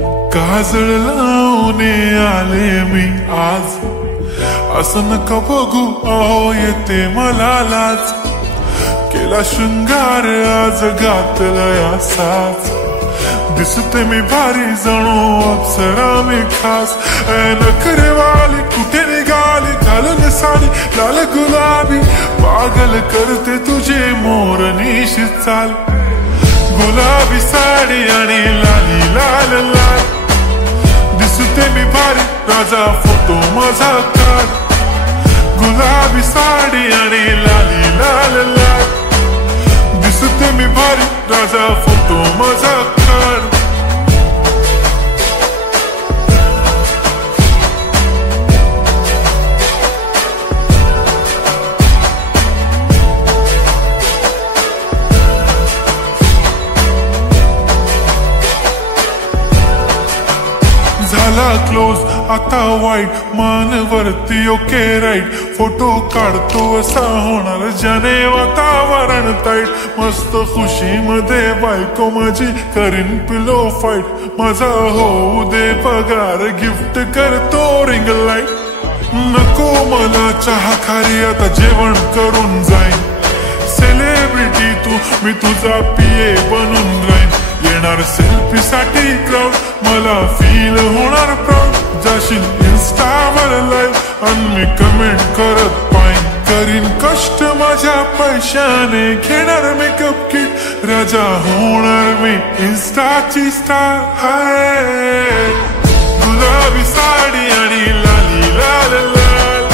काजळ लावून आले मी आज, असं नका बघू अहो येते मला लाज. केला शृंगार आज घातलाय असाच, दिसते मी भारी जणू अप्सरा मी खास. नखरेवाली कुठे निघाली घालून साडी लाल गुलाबी, पागल करते तुझे मोरनीशी चाल. गुलाबी साडी आणि लाली लाल लाल, दिसते मी भारी राजा फोटो माझा काढ. गुलाबी साडी आणि लाली लाल लाल, दिसते मी भारी राजा फोटो माझा काढ. झाला क्लोज आता वाईट, मान वरती ओके राईट. फोटो काढतो असा होणार ज्याने वातावरण ताईट. मस्त खुशी मध्ये बायको माझी करीन पिलो फाईट. माझा होऊ दे पगार गिफ्ट करतो रिंग लाईट. नको मला चहा खारी आता जेवण करून जाईन. सेलिब्रिटी तू मी तुझा पिये बनून राहीन. येणार सेल्फी साठी क्राऊड मला फील होणार प्राऊड. जाशील इन्स्टावर लाईव्ह आणि मी कमेंट करत पाईन. करीन कष्ट माझ्या पैशाने घेणार मेकअप किट. राजा होणार मी इन्स्टाची स्टार. हाय गुलाबी साडी आणि लाली लाल लाल,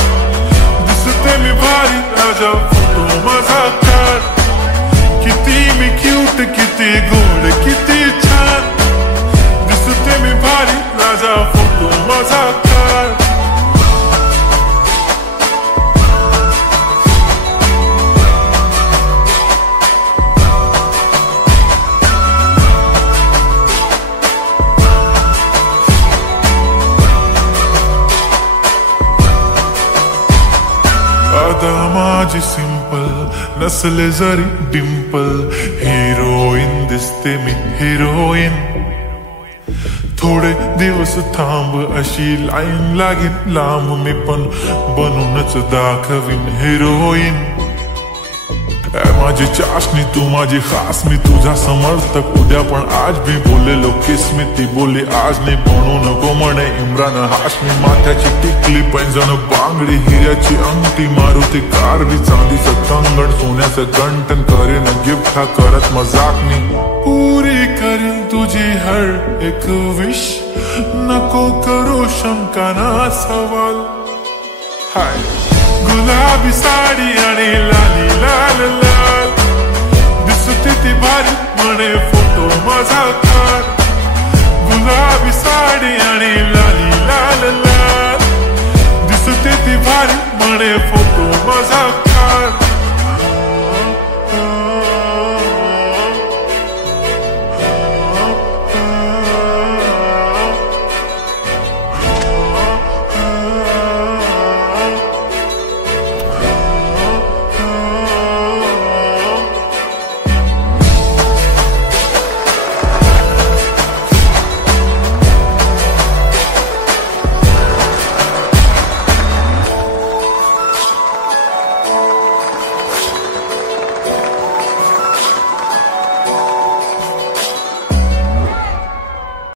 दिसते मी भारी राजा फोटो माझा काढ. किती मी क्यूट किती गोड किती छान, दिसते मी भारी राजा फोटो माझा काढ. आता माझी सिंपल नसले जरी डिंपल, हिरोईन दिसते मी हिरोईन. थोडे दिवस थांब अशी लाईन लागेल लांब, मी पण बनूनच दाखवीन हिरोईन. माझी चाशनी तू माझी खास, मी तुझा समर्थक उद्या पण आज भी बोलेलो किस मी. ती बोलली आज नाही बनू नको म्हणे इम्रान हाशमी. माथ्याची टिकली पैंजण बांगडी हिऱ्याची अंगठी, मारुती कार बी चांदीचं कंगण सोन्याचं गंटन. करेन गिफ्ट हा करत मजाक मी. पुरी करीन तुझी हर एक विश, नको करू शंका ना सवाल. हाय गुलाबी साडी आणि लाली लाल लाल, दिसते ती भारी म्हणे फोटो माझा काढ. गुलाबी साडी आणि लाली लाल लाल, दिसते ती भारी म्हणे फोटो माझा काढ.